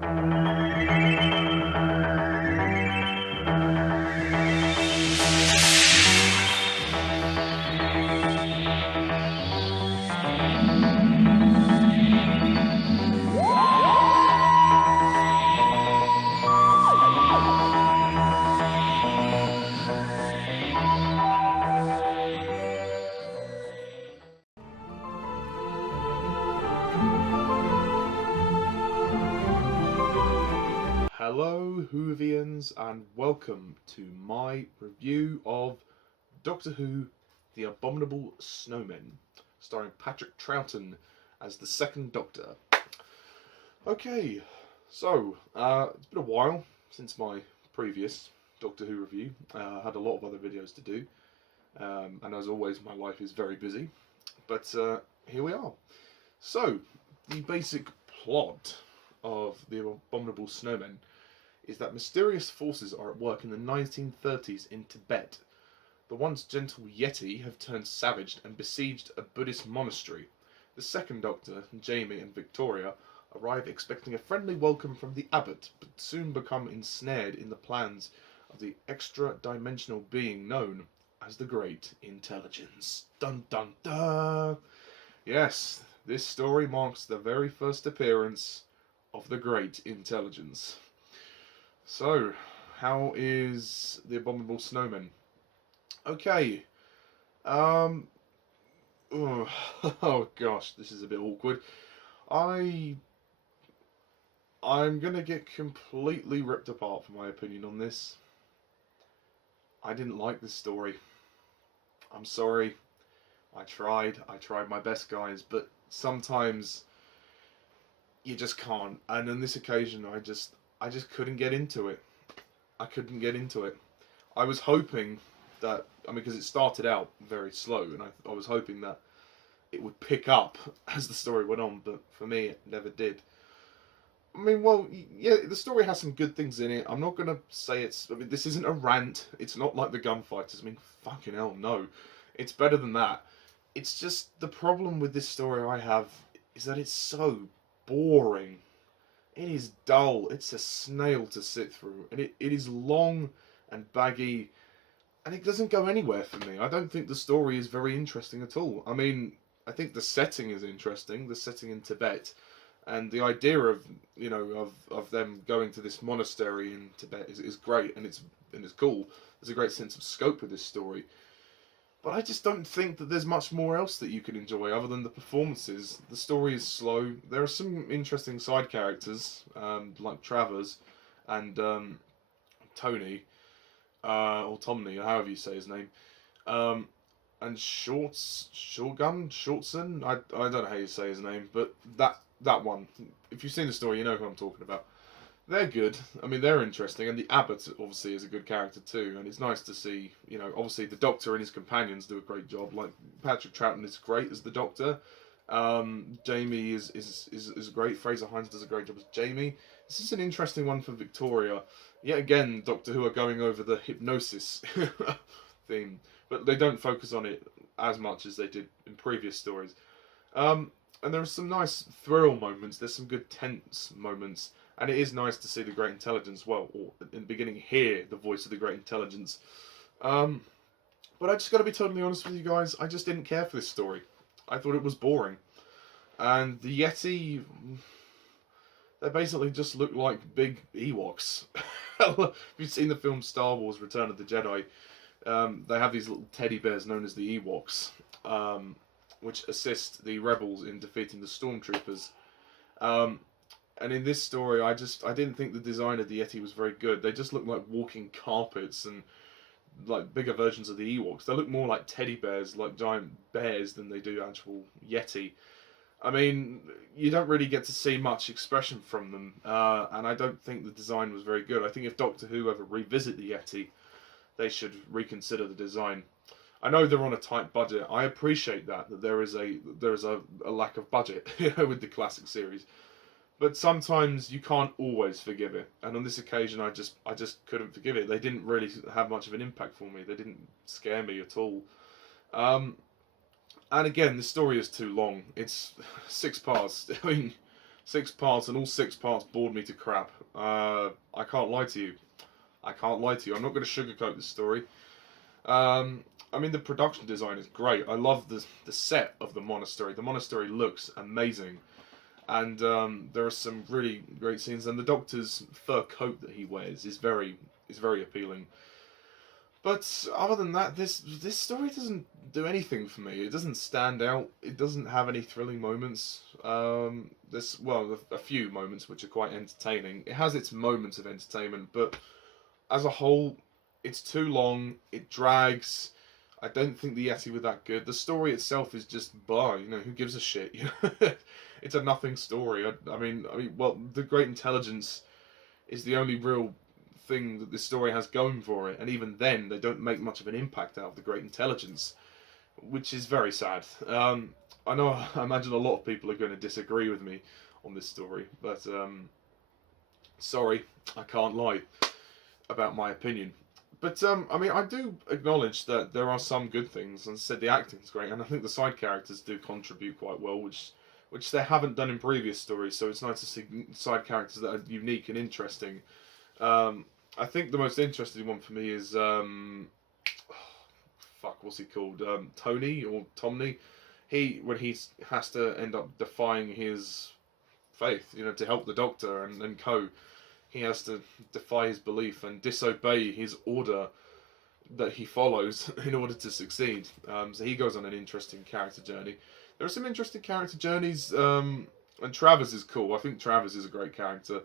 Hello Whovians and welcome to my review of Doctor Who The Abominable Snowmen, starring Patrick Troughton as the second Doctor. Okay, so it's been a while since my previous Doctor Who review. I had a lot of other videos to do, and as always my life is very busy, but here we are. So, the basic plot of The Abominable Snowmen is that mysterious forces are at work in the 1930s in Tibet. The once gentle Yeti have turned savage and besieged a Buddhist monastery. The second Doctor, Jamie and Victoria, arrive expecting a friendly welcome from the abbot, but soon become ensnared in the plans of the extra-dimensional being known as the Great Intelligence. Dun dun dun! Yes, this story marks the very first appearance of the Great Intelligence. So, how is The Abominable Snowmen? Okay. Oh gosh, this is a bit awkward. I'm gonna get completely ripped apart for my opinion on this. I didn't like this story. I'm sorry. I tried my best, guys, but sometimes you just can't. And on this occasion, I just couldn't get into it. I couldn't get into it. I was hoping that, because it started out very slow, and I was hoping that it would pick up as the story went on, but for me, it never did. Well, yeah, the story has some good things in it. I'm not going to say this isn't a rant. It's not like the Gunfighters. Fucking hell, no. It's better than that. It's just, the problem with this story I have is that it's so boring. It is dull. It's a snail to sit through. And it is long and baggy. And it doesn't go anywhere for me. I don't think the story is very interesting at all. I think the setting is interesting. The setting in Tibet. And the idea of, of them going to this monastery in Tibet is great. And it's cool. There's a great sense of scope with this story. But I just don't think that there's much more else that you can enjoy other than the performances. The story is slow. There are some interesting side characters, like Travers and Tony, or Tomney, or however you say his name, and Shortson. I don't know how you say his name, but that one. If you've seen the story, you know who I'm talking about. They're good. They're interesting, and the Abbot obviously is a good character too. And it's nice to see, obviously the Doctor and his companions do a great job. Like Patrick Troughton is great as the Doctor. Jamie is great. Frazer Hines does a great job as Jamie. This is an interesting one for Victoria. Yet again, Doctor Who are going over the hypnosis theme, but they don't focus on it as much as they did in previous stories. And there are some nice thrill moments. There's some good tense moments. And it is nice to see the Great Intelligence, or in the beginning hear the voice of the Great Intelligence. But I just got to be totally honest with you guys, I just didn't care for this story. I thought it was boring. And the Yeti, they basically just look like big Ewoks. If you've seen the film Star Wars Return of the Jedi, they have these little teddy bears known as the Ewoks, which assist the rebels in defeating the stormtroopers. And in this story, I didn't think the design of the Yeti was very good. They just look like walking carpets and like bigger versions of the Ewoks. They look more like teddy bears, like giant bears, than they do actual Yeti. You don't really get to see much expression from them, and I don't think the design was very good. I think if Doctor Who ever revisit the Yeti, they should reconsider the design. I know they're on a tight budget. I appreciate that there is a lack of budget with the classic series. But sometimes you can't always forgive it, and on this occasion, I just couldn't forgive it. They didn't really have much of an impact for me. They didn't scare me at all. And again, the story is too long. It's 6 parts. 6 parts, and all 6 parts bored me to crap. I can't lie to you. I can't lie to you. I'm not going to sugarcoat this story. I mean, the production design is great. I love the set of the monastery. The monastery looks amazing. And there are some really great scenes. And the Doctor's fur coat that he wears is very appealing. But other than that, this story doesn't do anything for me. It doesn't stand out. It doesn't have any thrilling moments. There's, well, a few moments which are quite entertaining. It has its moments of entertainment, but as a whole, it's too long. It drags. I don't think the Yeti were that good. The story itself is just blah. You know, who gives a shit? You know? It's a nothing story. I mean, well, the Great Intelligence is the only real thing that this story has going for it, and even then, they don't make much of an impact out of the Great Intelligence, which is very sad. I know, I imagine a lot of people are going to disagree with me on this story, but sorry, I can't lie about my opinion. But I mean, I do acknowledge that there are some good things. As I said, the acting's great, and I think the side characters do contribute quite well, which they haven't done in previous stories. So it's nice to see side characters that are unique and interesting. I think the most interesting one for me is what's he called? Tony or Tomney. When he has to end up defying his faith, you know, to help the Doctor and co. He has to defy his belief and disobey his order that he follows in order to succeed. So he goes on an interesting character journey. There are some interesting character journeys, and Travers is cool. I think Travers is a great character.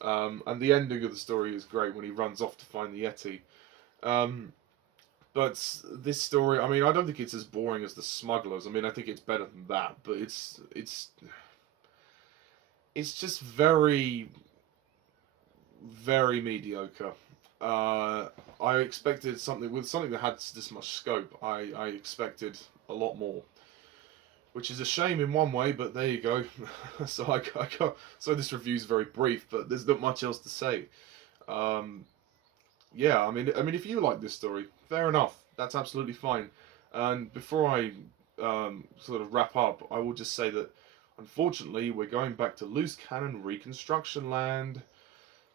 And the ending of the story is great when he runs off to find the Yeti. But this story, I mean, I don't think it's as boring as The Smugglers. I mean, I think it's better than that, but it's just very, very mediocre. I expected something that had this much scope. I expected a lot more, which is a shame in one way, but there you go. So this review is very brief, but there's not much else to say. Yeah, I mean, if you like this story, fair enough. That's absolutely fine. And before I sort of wrap up, I will just say that, unfortunately, we're going back to loose cannon reconstruction land.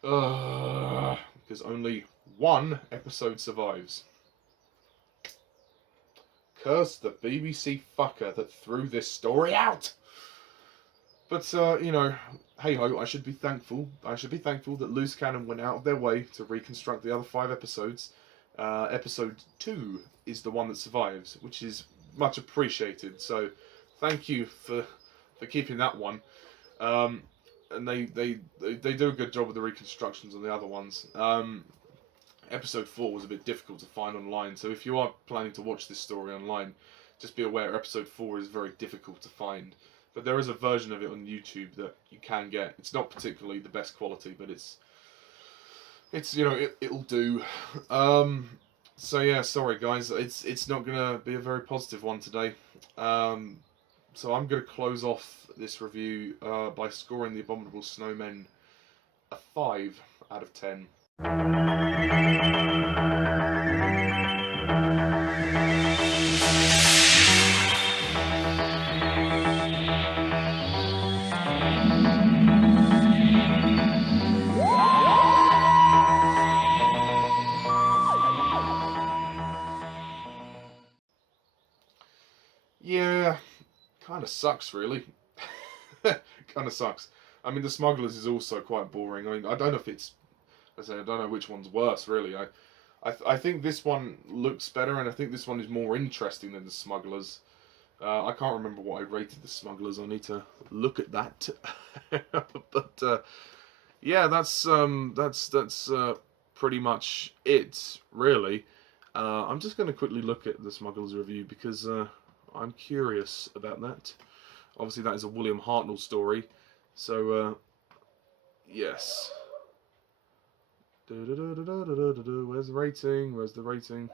Because only one episode survives. Curse the BBC fucker that threw this story out. But you know, hey ho, I should be thankful. I should be thankful that Loose Cannon went out of their way to reconstruct the other 5 episodes. Episode 2 is the one that survives, which is much appreciated. So thank you for keeping that one. And they do a good job with the reconstructions on the other ones. Episode 4 was a bit difficult to find online, so if you are planning to watch this story online, just be aware Episode 4 is very difficult to find. But there is a version of it on YouTube that you can get. It's not particularly the best quality, but it's you know, it'll do. So yeah, sorry guys, it's not gonna be a very positive one today. So I'm gonna close off this review by scoring the Abominable Snowmen a 5 out of 10. Yeah, kind of sucks really. Kind of sucks. I mean, The Smugglers is also quite boring. I mean, I don't know if it's, I don't know which one's worse really. I think this one looks better, and I think this one is more interesting than The Smugglers. I can't remember what I rated The Smugglers. I need to look at that. But yeah, that's pretty much it really. I'm just going to quickly look at The Smugglers review because I'm curious about that. Obviously, that is a William Hartnell story. So, yes. Where's the rating? Where's the rating?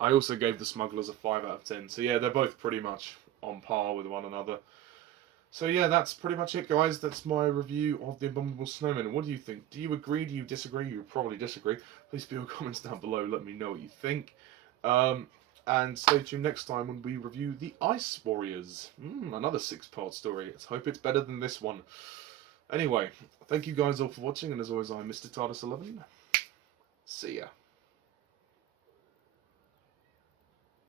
I also gave The Smugglers a 5 out of 10. So, yeah, they're both pretty much on par with one another. So, yeah, that's pretty much it, guys. That's my review of The Abominable Snowmen. What do you think? Do you agree? Do you disagree? You probably disagree. Please put your comments down below. Let me know what you think. And stay tuned next time when we review The Ice Warriors. Another 6-part story. Let's hope it's better than this one. Anyway, thank you guys all for watching, and as always, I'm Mr. TARDIS11. See ya.